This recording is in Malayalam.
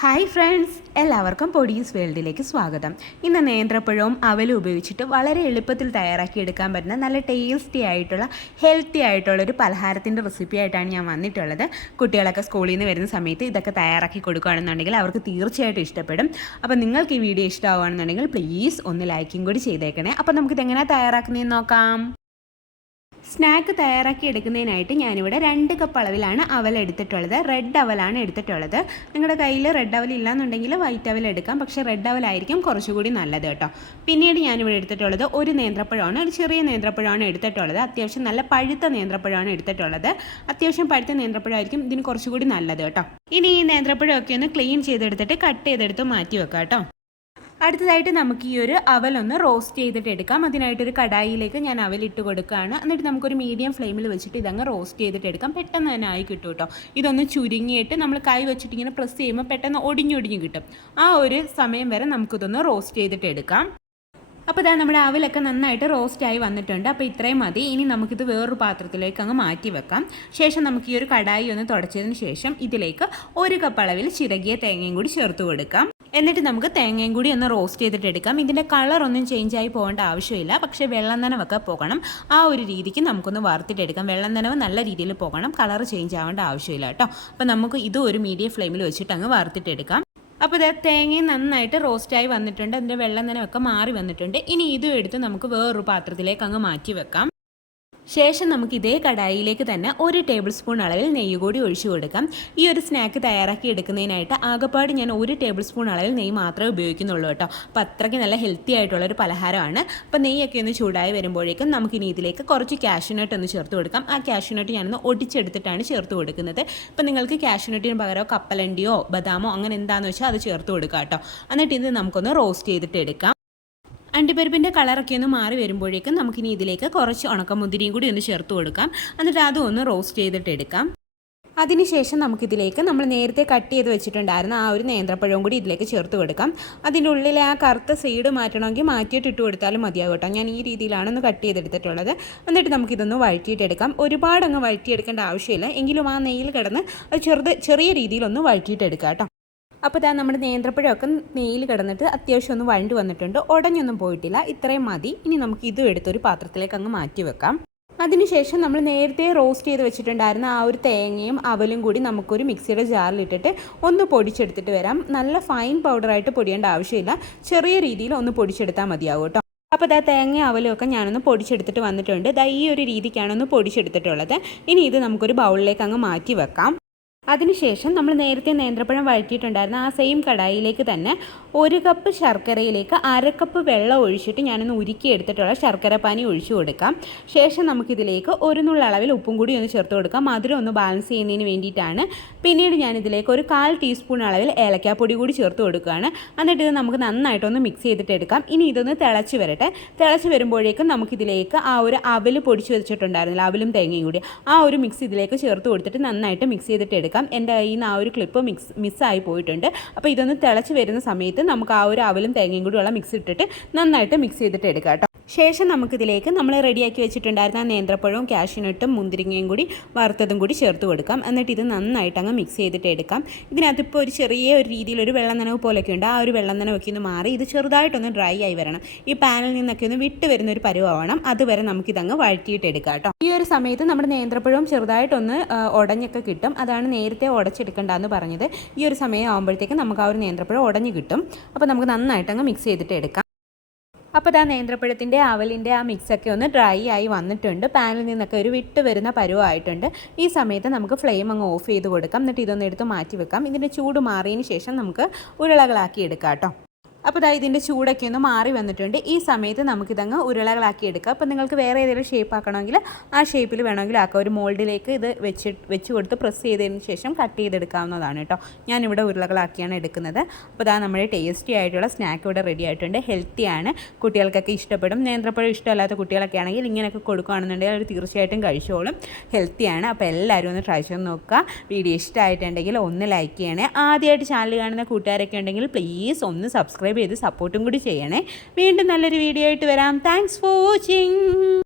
ഹായ് ഫ്രണ്ട്സ്, എല്ലാവർക്കും പൊടീസ് വേൾഡിലേക്ക് സ്വാഗതം. ഇന്ന് നേന്ത്രപ്പഴവും അവലും ഉപയോഗിച്ചിട്ട് വളരെ എളുപ്പത്തിൽ തയ്യാറാക്കിയെടുക്കാൻ പറ്റുന്ന നല്ല ടേസ്റ്റി ആയിട്ടുള്ള ഹെൽത്തി ആയിട്ടുള്ള ഒരു പലഹാരത്തിൻ്റെ റെസിപ്പി ആയിട്ടാണ് ഞാൻ വന്നിട്ടുള്ളത്. കുട്ടികളൊക്കെ സ്കൂളിൽ നിന്ന് വരുന്ന സമയത്ത് ഇതൊക്കെ തയ്യാറാക്കി കൊടുക്കുകയാണെന്നുണ്ടെങ്കിൽ അവർക്ക് തീർച്ചയായിട്ടും ഇഷ്ടപ്പെടും. അപ്പോൾ നിങ്ങൾക്ക് ഈ വീഡിയോ ഇഷ്ടമാവുകയാണെന്നുണ്ടെങ്കിൽ പ്ലീസ് ഒന്ന് ലൈക്കും കൂടി ചെയ്തേക്കണേ. അപ്പോൾ നമുക്കിതെങ്ങനെയാണ് തയ്യാറാക്കുന്നതെന്ന് നോക്കാം. സ്നാക്ക് തയ്യാറാക്കി എടുക്കുന്നതിനായിട്ട് ഞാനിവിടെ 2 കപ്പ് അളവിലാണ് അവൽ എടുത്തിട്ടുള്ളത്. റെഡ് അവലാണ് എടുത്തിട്ടുള്ളത്. നിങ്ങളുടെ കയ്യിൽ റെഡ് അവൽ ഇല്ലാന്നുണ്ടെങ്കിൽ വൈറ്റ് അവൽ എടുക്കാം, പക്ഷേ റെഡ് അവലായിരിക്കും കുറച്ചുകൂടി നല്ലത് കേട്ടോ. പിന്നീട് ഞാനിവിടെ എടുത്തിട്ടുള്ളത് ഒരു നേന്ത്രപ്പഴമാണ്, ഒരു ചെറിയ നേന്ത്രപ്പഴമാണ് എടുത്തിട്ടുള്ളത്. അത്യാവശ്യം നല്ല പഴുത്ത നേന്ത്രപ്പഴമാണ് എടുത്തിട്ടുള്ളത്. അത്യാവശ്യം പഴുത്ത നേന്ത്രപ്പഴമായിരിക്കും ഇതിന് കുറച്ചുകൂടി നല്ലത് കേട്ടോ. ഇനി ഈ നേന്ത്രപ്പഴമൊക്കെ ഒന്ന് ക്ലീൻ ചെയ്തെടുത്തിട്ട് കട്ട് ചെയ്തെടുത്ത് മാറ്റി വെക്കാം കേട്ടോ. അടുത്തതായിട്ട് നമുക്ക് ഈ ഒരു അവലൊന്ന് റോസ്റ്റ് ചെയ്തിട്ട് എടുക്കാം. അതിനായിട്ടൊരു കടായിലേക്ക് ഞാൻ അവലിട്ട് കൊടുക്കുകയാണ്. എന്നിട്ട് നമുക്കൊരു മീഡിയം ഫ്ലെയിമിൽ വെച്ചിട്ട് ഇതങ്ങ് റോസ്റ്റ് ചെയ്തിട്ട് എടുക്കാം. പെട്ടെന്ന് തന്നെ ആയി കിട്ടും കേട്ടോ. ഇതൊന്ന് ചുരുങ്ങിയിട്ട് നമ്മൾ കൈ വെച്ചിട്ട് ഇങ്ങനെ പ്രസ് ചെയ്യുമ്പോൾ പെട്ടെന്ന് ഒടിഞ്ഞൊടിഞ്ഞ് കിട്ടും. ആ ഒരു സമയം വരെ നമുക്കിതൊന്ന് റോസ്റ്റ് ചെയ്തിട്ട് എടുക്കാം. അപ്പോൾ ഇതാ നമ്മുടെ അവലൊക്കെ നന്നായിട്ട് റോസ്റ്റായി വന്നിട്ടുണ്ട്. അപ്പോൾ ഇത്രയും മതി. ഇനി നമുക്കിത് വേറൊരു പാത്രത്തിലേക്ക് അങ്ങ് മാറ്റി വെക്കാം. ശേഷം നമുക്ക് ഈ ഒരു കടായി ഒന്ന് തുടച്ചതിന് ശേഷം ഇതിലേക്ക് 1 കപ്പ് അളവിൽ ചിരകിയ തേങ്ങയും കൂടി ചേർത്ത് കൊടുക്കാം. എന്നിട്ട് നമുക്ക് തേങ്ങയും കൂടി ഒന്ന് റോസ്റ്റ് ചെയ്തിട്ട് എടുക്കാം. ഇതിൻ്റെ കളറൊന്നും ചേഞ്ചായി പോകേണ്ട ആവശ്യമില്ല, പക്ഷേ വെള്ളം നനവൊക്കെ പോകണം. ആ ഒരു രീതിക്ക് നമുക്കൊന്ന് വറുത്തിട്ടെടുക്കാം. വെള്ളം നനവ് നല്ല രീതിയിൽ പോകണം, കളർ ചേഞ്ച് ആവേണ്ട ആവശ്യമില്ല കേട്ടോ. അപ്പോൾ നമുക്ക് ഇത് ഒരു മീഡിയം ഫ്ലെയിമിൽ വെച്ചിട്ട് അങ്ങ് വറുത്തിട്ടെടുക്കാം. അപ്പോൾ ഇത് തേങ്ങയും നന്നായിട്ട് റോസ്റ്റായി വന്നിട്ടുണ്ട്. അതിൻ്റെ വെള്ളം നനവൊക്കെ മാറി വന്നിട്ടുണ്ട്. ഇനി ഇതും എടുത്ത് നമുക്ക് വേറൊരു പാത്രത്തിലേക്ക് അങ്ങ് മാറ്റി വെക്കാം. ശേഷം നമുക്ക് ഇതേ കടായിലേക്ക് തന്നെ 1 ടേബിൾ സ്പൂൺ അളവിൽ നെയ്യ് കൂടി ഒഴിച്ചു കൊടുക്കാം. ഈ ഒരു സ്നാക്ക് തയ്യാറാക്കി എടുക്കുന്നതിനായിട്ട് ആകെപ്പാട് ഞാൻ 1 ടേബിൾ സ്പൂൺ അളവിൽ നെയ്യ് മാത്രമേ ഉപയോഗിക്കുന്നുള്ളൂ കേട്ടോ. അപ്പോൾ അത്രയ്ക്ക് നല്ല ഹെൽത്തി ആയിട്ടുള്ളൊരു പലഹാരമാണ്. അപ്പോൾ നെയ്യൊക്കെ ഒന്ന് ചൂടായി വരുമ്പോഴേക്കും നമുക്കിനി ഇതിലേക്ക് കുറച്ച് കാഷ്യൂനട്ട് ഒന്ന് ചേർത്ത് കൊടുക്കാം. ആ കാഷ്യൂനട്ട് ഞാനൊന്ന് ഒടിച്ചെടുത്തിട്ടാണ് ചേർത്ത് കൊടുക്കുന്നത്. അപ്പോൾ നിങ്ങൾക്ക് കാഷ്യൂനട്ടിന് പകരം കപ്പലണ്ടിയോ ബദാമോ അങ്ങനെ എന്താണെന്ന് വെച്ചാൽ അത് ചേർത്ത് കൊടുക്കാം കേട്ടോ. എന്നിട്ട് ഇത് നമുക്കൊന്ന് റോസ്റ്റ് ചെയ്തിട്ട് എടുക്കാം. അണ്ടിപ്പരിപ്പിൻ്റെ കളറൊക്കെ ഒന്ന് മാറി വരുമ്പോഴേക്കും നമുക്കിനി ഇതിലേക്ക് കുറച്ച് ഉണക്കമുന്തിരിയും കൂടി ഒന്ന് ചേർത്ത് കൊടുക്കാം. എന്നിട്ട് അതും ഒന്ന് റോസ്റ്റ് ചെയ്തിട്ട് എടുക്കാം. അതിനുശേഷം നമുക്കിതിലേക്ക് നമ്മൾ നേരത്തെ കട്ട് ചെയ്ത് വെച്ചിട്ടുണ്ടായിരുന്ന ആ ഒരു നേന്ത്രപ്പഴവും കൂടി ഇതിലേക്ക് ചേർത്ത് കൊടുക്കാം. അതിൻ്റെ ഉള്ളിലെ ആ കറുത്ത സൈഡ് മാറ്റണമെങ്കിൽ മാറ്റിയിട്ട് ഇട്ട് കൊടുത്താലും മതിയാകും കേട്ടോ. ഞാൻ ഈ രീതിയിലാണ് ഒന്ന് കട്ട് ചെയ്തെടുത്തിട്ടുള്ളത്. എന്നിട്ട് നമുക്കിതൊന്ന് വഴറ്റിയിട്ടെടുക്കാം. ഒരുപാടങ്ങ് വഴറ്റിയെടുക്കേണ്ട ആവശ്യമില്ല, എങ്കിലും ആ നെയ്യിൽ കിടന്ന് അത് ചെറിയ രീതിയിലൊന്ന് വഴറ്റിയിട്ടെടുക്കാം കേട്ടോ. അപ്പോൾ ഇതാ നമ്മുടെ നേന്ത്രപ്പഴമൊക്കെ നെയ്യിൽ കിടന്നിട്ട് അത്യാവശ്യം ഒന്ന് വഴണ്ട് വന്നിട്ടുണ്ട്. ഉടഞ്ഞൊന്നും പോയിട്ടില്ല. ഇത്രയും മതി. ഇനി നമുക്ക് ഇതും എടുത്തൊരു പാത്രത്തിലേക്ക് അങ്ങ് മാറ്റി വെക്കാം. അതിനുശേഷം നമ്മൾ നേരത്തെ റോസ്റ്റ് ചെയ്ത് വെച്ചിട്ടുണ്ടായിരുന്ന ആ ഒരു തേങ്ങയും അവലും കൂടി നമുക്കൊരു മിക്സിയുടെ ജാറിലിട്ടിട്ട് ഒന്ന് പൊടിച്ചെടുത്തിട്ട് വരാം. നല്ല ഫൈൻ പൗഡറായിട്ട് പൊടിയേണ്ട ആവശ്യമില്ല, ചെറിയ രീതിയിൽ ഒന്ന് പൊടിച്ചെടുത്താൽ മതിയാവും കേട്ടോ. അപ്പോൾ ഇതാ തേങ്ങ അവലും ഒക്കെ ഞാനൊന്ന് പൊടിച്ചെടുത്തിട്ട് വന്നിട്ടുണ്ട്. ഇതാ ഈ ഒരു രീതിക്കാണ് ഒന്ന് പൊടിച്ചെടുത്തിട്ടുള്ളത്. ഇനി ഇത് നമുക്കൊരു ബൗളിലേക്ക് അങ്ങ് മാറ്റി വെക്കാം. അതിനുശേഷം നമ്മൾ നേരത്തെ നേന്ത്രപ്പഴം വഴറ്റിയിട്ടുണ്ടായിരുന്ന ആ സെയിം കടായിലേക്ക് തന്നെ 1 കപ്പ് ശർക്കരയിലേക്ക് 1/2 കപ്പ് വെള്ളം ഒഴിച്ചിട്ട് ഞാനൊന്ന് ഉരുക്കിയെടുത്തിട്ടുള്ള ശർക്കരപ്പാനി ഒഴിച്ചു കൊടുക്കാം. ശേഷം നമുക്കിതിലേക്ക് 1 നുള്ള അളവിൽ ഉപ്പും കൂടി ഒന്ന് ചേർത്ത് കൊടുക്കാം. മധുരം ഒന്ന് ബാലൻസ് ചെയ്യുന്നതിന് വേണ്ടിയിട്ടാണ്. പിന്നീട് ഞാനിതിലേക്ക് ഒരു 1/4 ടീസ്പൂൺ അളവിൽ ഏലക്കാപ്പൊടി കൂടി ചേർത്ത് കൊടുക്കുകയാണ്. എന്നിട്ട് ഇത് നമുക്ക് നന്നായിട്ടൊന്ന് മിക്സ് ചെയ്തിട്ട് എടുക്കാം. ഇനി ഇതൊന്ന് തിളച്ച് വരട്ടെ. തിളച്ച് വരുമ്പോഴേക്കും നമുക്കിതിലേക്ക് ആ ഒരു അവൽ പൊടിച്ച് വെച്ചിട്ടുണ്ടായിരുന്നില്ല, അവലും തേങ്ങയും കൂടി, ആ ഒരു മിക്സ് ഇതിലേക്ക് ചേർത്ത് കൊടുത്തിട്ട് നന്നായിട്ട് മിക്സ് ചെയ്തിട്ട് എടുക്കാം. എൻ്റെ കയ്യിൽ നിന്ന് ആ ഒരു ക്ലിപ്പ് മിസ്സായി പോയിട്ടുണ്ട്. അപ്പോൾ ഇതൊന്ന് തിളച്ച് വരുന്ന സമയത്ത് നമുക്ക് ആ ഒരു അവലും തേങ്ങയും കൂടിയുള്ള മിക്സ് ഇട്ടിട്ട് നന്നായിട്ട് മിക്സ് ചെയ്തിട്ട് എടുക്കാം കേട്ടോ. ശേഷം നമുക്കിതിലേക്ക് നമ്മൾ റെഡിയാക്കി വെച്ചിട്ടുണ്ടായിരുന്ന നേന്ത്രപ്പഴവും കാഷ്യൂനട്ടും മുന്തിരിങ്ങയും കൂടി വറുത്തതും കൂടി ചേർത്ത് കൊടുക്കാം. എന്നിട്ട് ഇത് നന്നായിട്ട് അങ്ങ് മിക്സ് ചെയ്തിട്ട് എടുക്കാം. ഇതിനകത്തിപ്പോൾ ഒരു ചെറിയ ഒരു രീതിയിലൊരു വെള്ളം നനവ് പോലെയൊക്കെ ഉണ്ട്. ആ ഒരു വെള്ളം നനവൊക്കെ ഒന്ന് മാറി ഇത് ചെറുതായിട്ടൊന്ന് ഡ്രൈ ആയി വരണം. ഈ പാനിൽ നിന്നൊക്കെ ഒന്ന് വിട്ട് വരുന്ന ഒരു പരുവാവണം. അതുവരെ നമുക്കിതങ്ങ് വഴറ്റിയിട്ട് എടുക്കാം കേട്ടോ. ഈ ഒരു സമയത്ത് നമ്മുടെ നേന്ത്രപ്പഴവും ചെറുതായിട്ടൊന്ന് ഉടഞ്ഞൊക്കെ കിട്ടും. അതാണ് നേരത്തെ ഉടച്ചെടുക്കേണ്ടതെന്ന് പറഞ്ഞത്. ഈ ഒരു സമയം ആകുമ്പോഴത്തേക്ക് നമുക്ക് ആ ഒരു നേന്ത്രപ്പഴം ഉടഞ്ഞ് കിട്ടും. അപ്പോൾ നമുക്ക് നന്നായിട്ട് അങ്ങ് മിക്സ് ചെയ്തിട്ട് എടുക്കാം. അപ്പോൾ ഇതാ നേന്ത്രപ്പഴത്തിൻ്റെ അവലിൻ്റെ ആ മിക്സൊക്കെ ഒന്ന് ഡ്രൈ ആയി വന്നിട്ടുണ്ട്. പാനിൽ നിന്നൊക്കെ ഒരു വിട്ട് വരുന്ന പരുവായിട്ടുണ്ട്. ഈ സമയത്ത് നമുക്ക് ഫ്ലെയിം അങ്ങ് ഓഫ് ചെയ്ത് കൊടുക്കാം. എന്നിട്ട് ഇതൊന്ന് എടുത്ത് മാറ്റി വെക്കാം. ഇതിൻ്റെ ചൂട് മാറിയതിന് ശേഷം നമുക്ക് ഉരുളകളാക്കി എടുക്കാം കേട്ടോ. അപ്പോൾ ഇതാ ഇതിൻ്റെ ചൂടൊക്കെ ഒന്ന് മാറി വന്നിട്ടുണ്ട്. ഈ സമയത്ത് നമുക്കിതങ്ങ് ഉരുളകളാക്കി എടുക്കാം. അപ്പോൾ നിങ്ങൾക്ക് വേറെ ഏതെങ്കിലും ഷേപ്പ് ആക്കണമെങ്കിൽ ആ ഷേപ്പിൽ വേണമെങ്കിൽ ആക്കാം. ഒരു മോൾഡിലേക്ക് ഇത് വെച്ച് കൊടുത്ത് പ്രസ് ചെയ്തതിന് ശേഷം കട്ട് ചെയ്തെടുക്കാവുന്നതാണ് കേട്ടോ. ഞാനിവിടെ ഉരുളകളാക്കിയാണ് എടുക്കുന്നത്. അപ്പോൾ ഇതാ നമ്മുടെ ടേസ്റ്റി ആയിട്ടുള്ള സ്നാക്ക് ഇവിടെ റെഡി ആയിട്ടുണ്ട്. ഹെൽത്തിയാണ്, കുട്ടികൾക്കൊക്കെ ഇഷ്ടപ്പെടും. നേന്ത്രപ്പഴം ഇഷ്ടമല്ലാത്ത കുട്ടികളൊക്കെ ആണെങ്കിൽ ഇങ്ങനെയൊക്കെ കൊടുക്കുകയാണെന്നുണ്ടെങ്കിൽ അവർ തീർച്ചയായിട്ടും കഴിച്ചോളും. ഹെൽത്തിയാണ്. അപ്പോൾ എല്ലാവരും ഒന്ന് ട്രൈ ചെയ്ത് നോക്കുക. വീഡിയോ ഇഷ്ടമായിട്ടുണ്ടെങ്കിൽ ഒന്ന് ലൈക്ക് ചെയ്യണേ. ആദ്യമായിട്ട് ചാനൽ കാണുന്ന കൂട്ടുകാരൊക്കെ ഉണ്ടെങ്കിൽ പ്ലീസ് ഒന്ന് സബ്സ്ക്രൈബ് ചെയ്ത് സപ്പോർട്ടും കൂടി ചെയ്യണേ. വീണ്ടും നല്ലൊരു വീഡിയോ ആയിട്ട് വരാം. Thanks for watching.